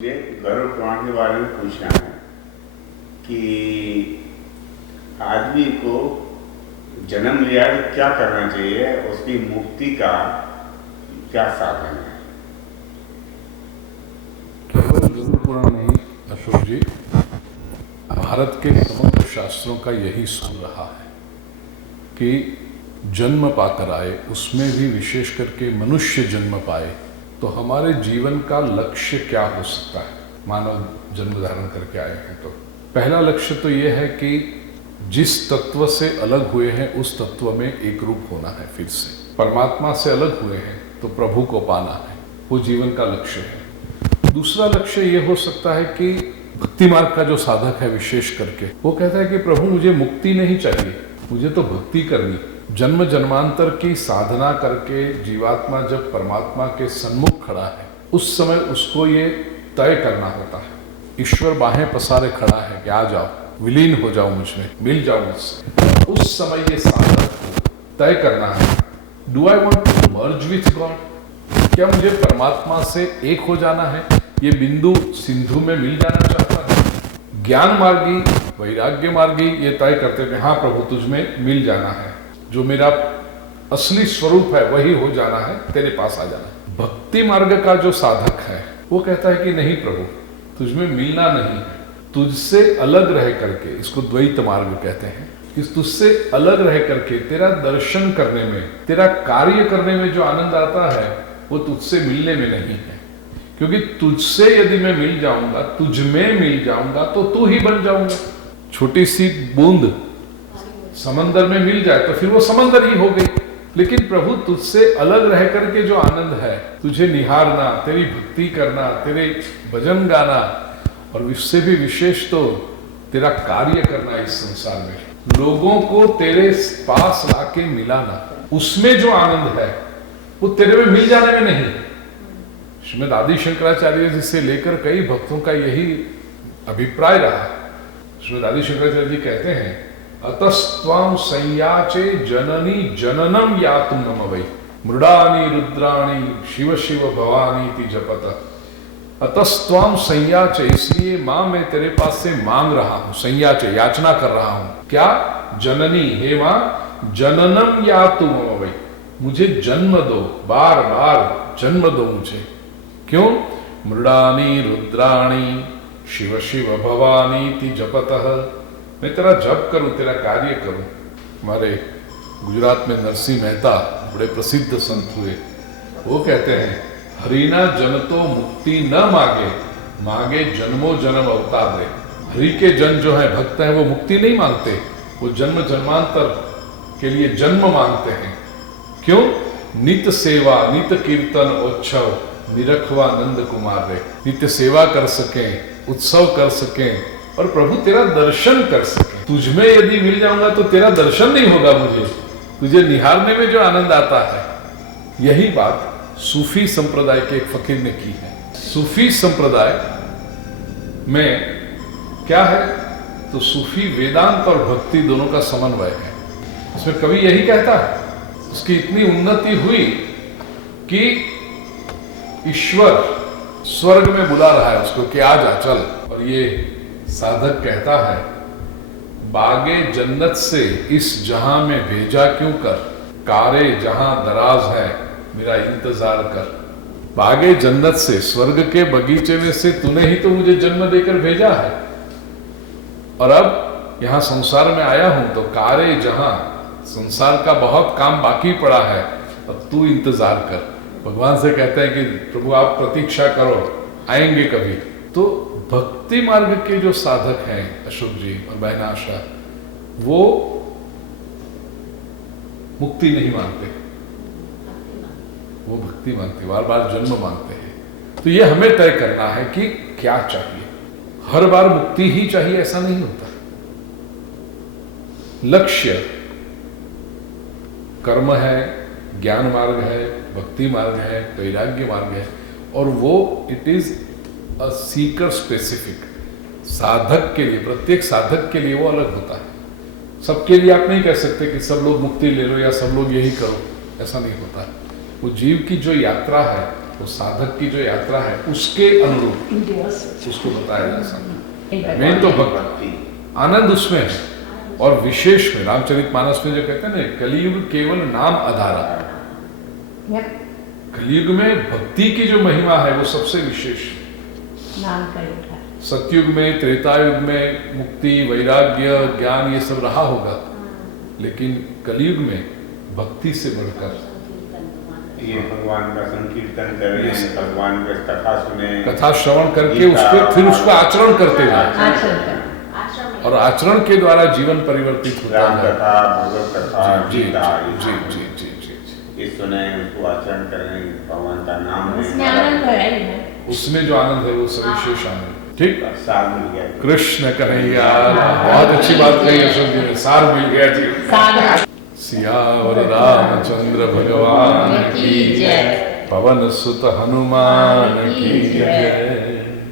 मुझे गरुड़ पुराण के बारे में पूछना है कि आदमी को जन्म लिया तो क्या करना चाहिए, उसकी मुक्ति का क्या साधन है। केवल गरुड़ पुराण नहीं अशोक जी, भारत के समग्र शास्त्रों का यही सूत्र रहा है कि जन्म पाकर आए, उसमें भी विशेष करके मनुष्य जन्म पाए तो हमारे जीवन का लक्ष्य क्या हो सकता है। मानव जन्म धारण करके आए हैं तो पहला लक्ष्य तो यह है कि जिस तत्व से अलग हुए हैं उस तत्व में एक रूप होना है। फिर से परमात्मा से अलग हुए हैं तो प्रभु को पाना है, वो जीवन का लक्ष्य है। दूसरा लक्ष्य ये हो सकता है कि भक्ति मार्ग का जो साधक है विशेष करके वो कहता है कि प्रभु मुझे मुक्ति नहीं चाहिए, मुझे तो भक्ति करनी। जन्म जन्मांतर की साधना करके जीवात्मा जब परमात्मा के सन्मुख खड़ा है उस समय उसको ये तय करना होता है। ईश्वर बाहें पसारे खड़ा है कि आ जाओ, विलीन हो जाओ मुझमें, मिल जाओ मुझसे। उस समय ये साधक को तय करना है, do I want to merge with God, क्या मुझे परमात्मा से एक हो जाना है, ये बिंदु सिंधु में मिल जाना चाहता है। ज्ञान मार्गी वैराग्य मार्गी ये तय करते हैं हाँ प्रभु तुझमें मिल जाना है, जो मेरा असली स्वरूप है वही हो जाना है, तेरे पास आ जाना है। भक्ति मार्ग का जो साधक है वो कहता है कि नहीं प्रभु तुझमें मिलना नहीं है, तुझसे अलग रह करके, इसको द्वैत मार्ग कहते हैं, कि तुझसे अलग रह करके तेरा दर्शन करने में, तेरा कार्य करने में जो आनंद आता है वो तुझसे मिलने में नहीं है। क्योंकि तुझसे यदि मैं मिल जाऊंगा, तुझ में मिल जाऊंगा तो तू ही बन जाऊंगा। छोटी सी बूंद समंदर में मिल जाए तो फिर वो समंदर ही हो गई। लेकिन प्रभु तुझसे अलग रह करके जो आनंद है, तुझे निहारना, तेरी भक्ति करना, तेरे भजन गाना और इससे भी विशेष तो तेरा कार्य करना इस संसार में, लोगों को तेरे पास लाके मिलाना, उसमें जो आनंद है वो तेरे में मिल जाने में नहीं। श्रीमद् आदि शंकराचार्य जी से लेकर कई भक्तों का यही अभिप्राय रहा। श्रीमद् आदि शंकराचार्य जी कहते हैं अतस्त्वां संयाचे जननी जननम यातुं मम वै मृडानी रुद्राणी शिव शिव भवानी ति जपत। अतस्त्वां संयाचे, इसलिए मां मैं तेरे पास से मांग रहा हूं, संयाचे याचना कर रहा हूं। क्या? जननी, हे मां जननम यातुं मम वै, मुझे जन्म दो, बार बार जन्म दो मुझे। क्यों? मृडानी रुद्राणी शिव शिव भवानी ति जपतः, मैं तेरा जप करूं, तेरा कार्य करूं। हमारे गुजरात में नरसिंह मेहता बड़े प्रसिद्ध संत हुए, वो कहते हैं हरिना जन तो मुक्ति न मांगे, मांगे जन्मों जन्म अवतार दे। हरि के जन जो है भक्त हैं वो मुक्ति नहीं मांगते, वो जन्म जन्मांतर के लिए जन्म मांगते हैं। क्यों? नित्य सेवा नित्य कीर्तन उत्सव निरखवा नंद कुमार रे, नित्य सेवा कर सकें, उत्सव कर सकें और प्रभु तेरा दर्शन कर सके। तुझमें यदि मिल जाऊंगा तो तेरा दर्शन नहीं होगा, मुझे तुझे निहारने में जो आनंद आता है। यही बात सूफी संप्रदाय के एक फकीर ने की है। सूफी संप्रदाय में क्या है तो सूफी वेदांत और भक्ति दोनों का समन्वय है। इसमें कवि यही कहता है, उसकी इतनी उन्नति हुई कि ईश्वर स्वर्ग में बुला रहा है उसको कि आ जा चल, और ये साधक कहता है बागे जन्नत से इस जहां में भेजा क्यों कर, कारे जहां दराज है मेरा इंतजार कर। बागे जन्नत से, स्वर्ग के बगीचे में से तूने ही तो मुझे जन्म देकर भेजा है, और अब यहां संसार में आया हूं तो कारे जहां, संसार का बहुत काम बाकी पड़ा है, अब तू इंतजार कर। भगवान से कहते हैं कि प्रभु आप प्रतीक्षा करो, आएंगे कभी। तो भक्ति मार्ग के जो साधक हैं अशोक जी और बहना आशा, वो मुक्ति नहीं मांगते, वो भक्ति मांगते, बार बार जन्म मांगते हैं। तो ये हमें तय करना है कि क्या चाहिए। हर बार मुक्ति ही चाहिए ऐसा नहीं होता। लक्ष्य कर्म है, ज्ञान मार्ग है, भक्ति मार्ग है, वैराग्य मार्ग है, और वो it is a Sikar specific. साधक के लिए, प्रत्येक साधक के लिए वो अलग होता है। सबके लिए आप नहीं कह सकते कि सब लोग मुक्ति ले लो या सब लोग यही करो, ऐसा नहीं होता है। वो जीव की जो यात्रा है वो साधक की जो यात्रा है उसके अनुरूप उसको बताया जा सकता है। मेन तो भक्ति, आनंद उसमें है। और विशेष में रामचरितमानस में जो कहते हैं ना, कलियुग केवल नाम आधारा, कलियुग में भक्ति की जो महिमा है वो सबसे विशेष नाम का युग है। सतयुग में, त्रेता युग में मुक्ति, वैराग्य, ज्ञान ये सब रहा होगा, लेकिन कलियुग में भक्ति से बढ़कर ये भगवान का संकीर्तन करें, भगवान का कथा सुने, कथा श्रवण करके उसको फिर उसको आचरण करते जाए, आचरण कर और आचरण के द्वारा जीवन परिवर्तित होता राम है। कथा, भगवत कथा, जी गीता, जी जी जी जी जी, ये सुने, उसको आचरण करें, भगवान का नाम उसमें लें, आनंद है ही ना। उसमें जो आनंद है वो सविशेष आनंद। ठीक, सार मिल गया। कृष्ण कन्हैया, बहुत अच्छी बात कही अशोक जी ने, सार मिल गया जी। साधक सियावर रामचंद्र भगवान की की जय। पवन सुत हनुमान की जय।